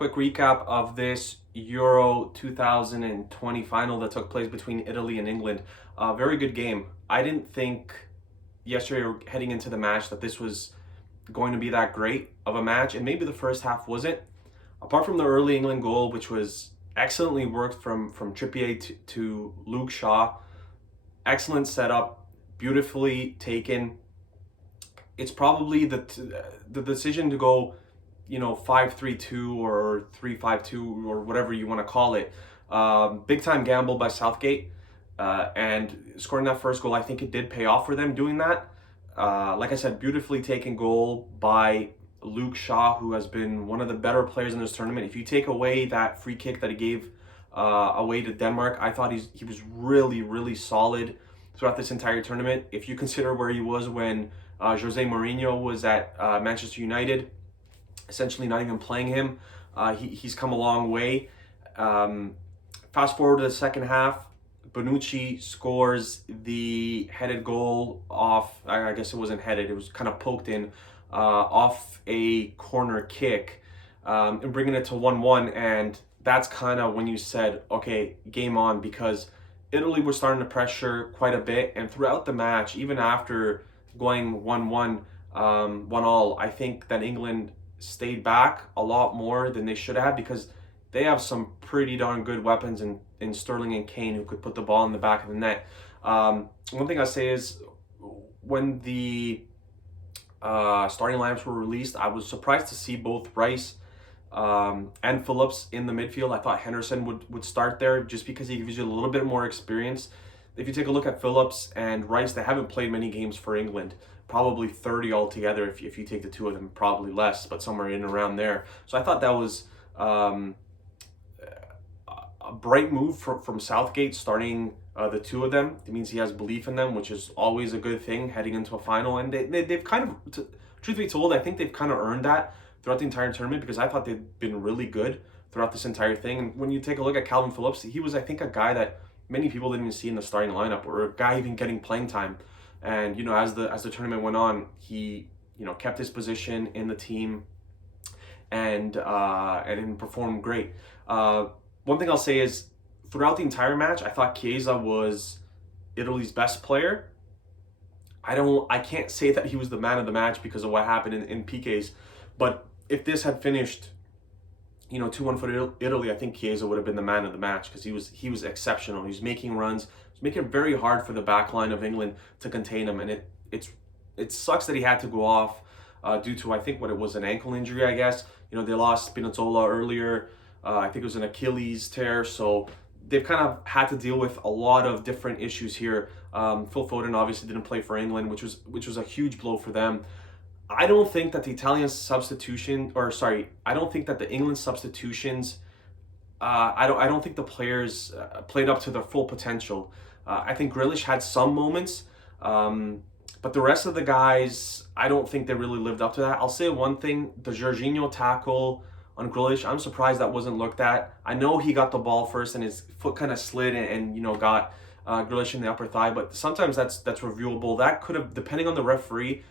Quick recap of this Euro 2020 final that took place between Italy and England. Very good game. I didn't think yesterday or heading into the match that this was going to be that great of a match, and maybe the first half wasn't. Apart from the early England goal, which was excellently worked from Trippier to Luke Shaw, excellent setup, beautifully taken. It's probably the decision to go 5-3-2 or 3-5-2 or whatever you want to call it. Big time gamble by Southgate, and scoring that first goal, I think it did pay off for them doing that. Like I said, beautifully taken goal by Luke Shaw, who has been one of the better players in this tournament. If you take away that free kick that he gave away to Denmark, I thought he was really, really solid throughout this entire tournament. If you consider where he was when Jose Mourinho was at Manchester United, essentially not even playing him. He's come a long way. Fast forward to the second half, Bonucci scores the headed goal off, I guess it wasn't headed, it was kind of poked in off a corner kick, and bringing it to 1-1. And that's kind of when you said, okay, game on, because Italy was starting to pressure quite a bit. And throughout the match, even after going 1-1, 1-all, I think that England stayed back a lot more than they should have, because they have some pretty darn good weapons in Sterling and Kane, who could put the ball in the back of the net. One thing I say is, when the starting lineups were released, I was surprised to see both Rice and Phillips in the midfield. I thought Henderson would start there, just because he gives you a little bit more experience. If you take a look at Phillips and Rice, they haven't played many games for England, probably 30 altogether if you take the two of them, probably less, but somewhere in and around there. So I thought that was a bright move from Southgate, starting the two of them. It means he has belief in them, which is always a good thing heading into a final. And they've kind of, truth be told, I think they've kind of earned that throughout the entire tournament, because I thought they'd been really good throughout this entire thing. And when you take a look at Calvin Phillips, he was, I think, a guy that many people didn't even see in the starting lineup, or a guy even getting playing time. And as the tournament went on, he kept his position in the team and performed great. One thing I'll say is, throughout the entire match, I thought Chiesa was Italy's best player. I can't say that he was the man of the match because of what happened in PKs, but if this had finished 2-1 for Italy, I think Chiesa would have been the man of the match, because he was exceptional. He was making runs. He was making it very hard for the back line of England to contain him, and it sucks that he had to go off due to, I think, what it was, an ankle injury, I guess. They lost Spinazzola earlier. I think it was an Achilles tear, so they've kind of had to deal with a lot of different issues here. Phil Foden obviously didn't play for England, which was a huge blow for them. I don't think that the Italian substitution, or sorry, I don't think that the England substitutions, I don't think the players played up to their full potential. I think Grealish had some moments, but the rest of the guys, I don't think they really lived up to that. I'll say one thing: the Jorginho tackle on Grealish, I'm surprised that wasn't looked at. I know he got the ball first and his foot kind of slid and got Grealish in the upper thigh, but sometimes that's reviewable. That could have, depending on the referee,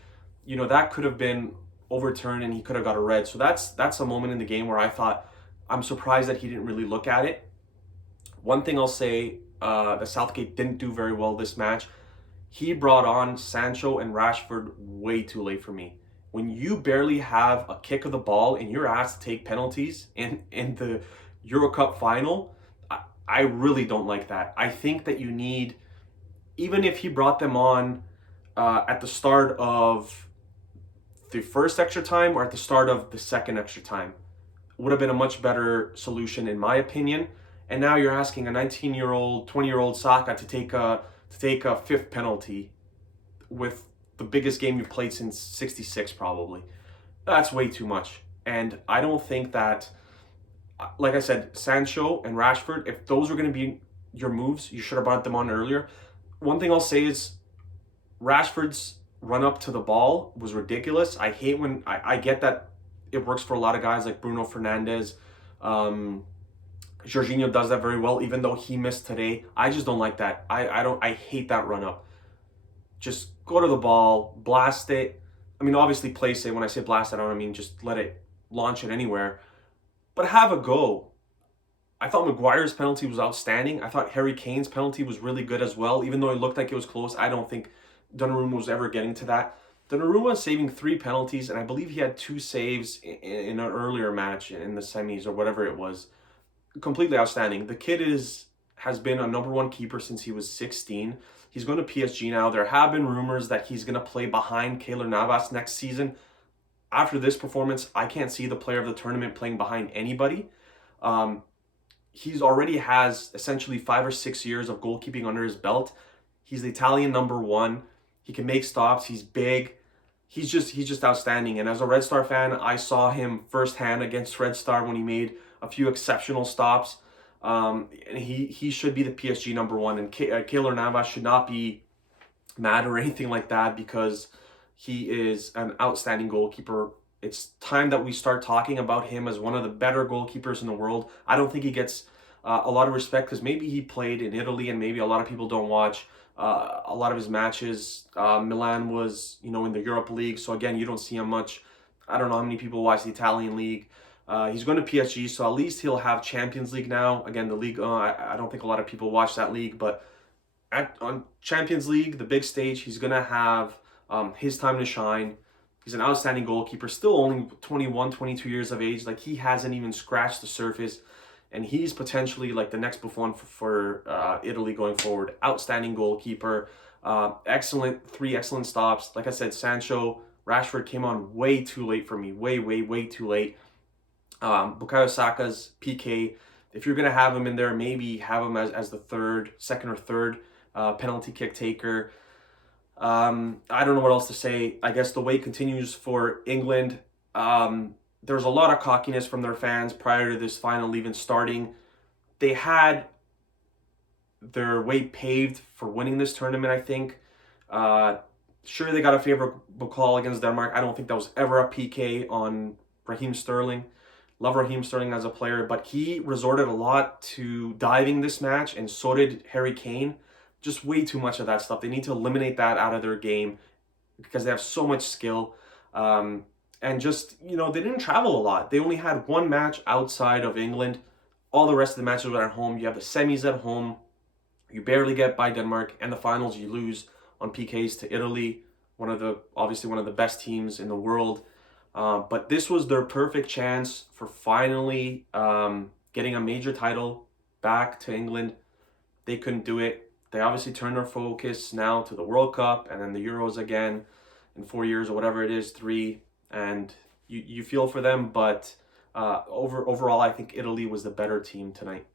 that could have been overturned and he could have got a red. So that's a moment in the game where I thought, I'm surprised that he didn't really look at it. One thing I'll say that Southgate didn't do very well this match, he brought on Sancho and Rashford way too late for me. When you barely have a kick of the ball and you're asked to take penalties in the Euro Cup final, I really don't like that. I think that you need, even if he brought them on at the start of the first extra time or at the start of the second extra time, would have been a much better solution, in my opinion. And now you're asking a 19-year-old, 20-year-old Saka to take a fifth penalty with the biggest game you've played since '66, probably. That's way too much. And I don't think that, like I said, Sancho and Rashford, if those were going to be your moves, you should have brought them on earlier. One thing I'll say is, Rashford's run up to the ball was ridiculous. I hate when I get that it works for a lot of guys like Bruno Fernandes. Jorginho does that very well, even though he missed today. I just don't like that. I hate that run up. Just go to the ball, blast it. I mean, obviously place it. When I say blast it, I don't mean just let it launch it anywhere. but have a go. I thought Maguire's penalty was outstanding. I thought Harry Kane's penalty was really good as well. Even though it looked like it was close, I don't think Donnarumma was ever getting to that. Donnarumma saving 3 penalties, and I believe he had 2 saves in an earlier match in the semis or whatever it was. Completely outstanding. The kid has been a #1 keeper since he was 16. He's going to PSG now. There have been rumors that he's going to play behind Keylor Navas next season. After this performance, I can't see the player of the tournament playing behind anybody. Um, he's already has essentially 5 or 6 years of goalkeeping under his belt. He's the Italian #1. He can make stops. He's big. He's just outstanding. And as a Red Star fan, I saw him firsthand against Red Star when he made a few exceptional stops. And he should be the PSG #1. And Keylor Navas should not be mad or anything like that because he is an outstanding goalkeeper. It's time that we start talking about him as one of the better goalkeepers in the world. I don't think he gets a lot of respect because maybe he played in Italy and maybe a lot of people don't watch a lot of his matches. Milan was, in the Europa League, so again, you don't see him much. I don't know how many people watch the Italian league. He's going to PSG, so at least he'll have Champions League now. Again, the league, I don't think a lot of people watch that league, but on Champions League, the big stage, he's going to have his time to shine. He's an outstanding goalkeeper, still only 21, 22 years of age. Like, he hasn't even scratched the surface, and he's potentially like the next Buffon for Italy going forward. Outstanding goalkeeper, three excellent stops. Like I said, Sancho, Rashford came on way too late for me, way too late. Bukayo Saka's PK, if you're gonna have him in there, maybe have him as the second or third penalty kick taker. I don't know what else to say. I guess the wait continues for England. There's a lot of cockiness from their fans prior to this final even starting. They had their way paved for winning this tournament, I think. Sure, they got a favorable call against Denmark. I don't think that was ever a PK on Raheem Sterling. Love Raheem Sterling as a player, but he resorted a lot to diving this match, and so did Harry Kane. Just way too much of that stuff. They need to eliminate that out of their game because they have so much skill. And just, they didn't travel a lot. They only had one match outside of England. All the rest of the matches were at home. You have the semis at home. You barely get by Denmark. And the finals, you lose on PKs to Italy, obviously one of the best teams in the world. But this was their perfect chance for finally getting a major title back to England. They couldn't do it. They obviously turned their focus now to the World Cup and then the Euros again in 4 years or whatever it is, 3. And you feel for them, but overall, I think Italy was the better team tonight.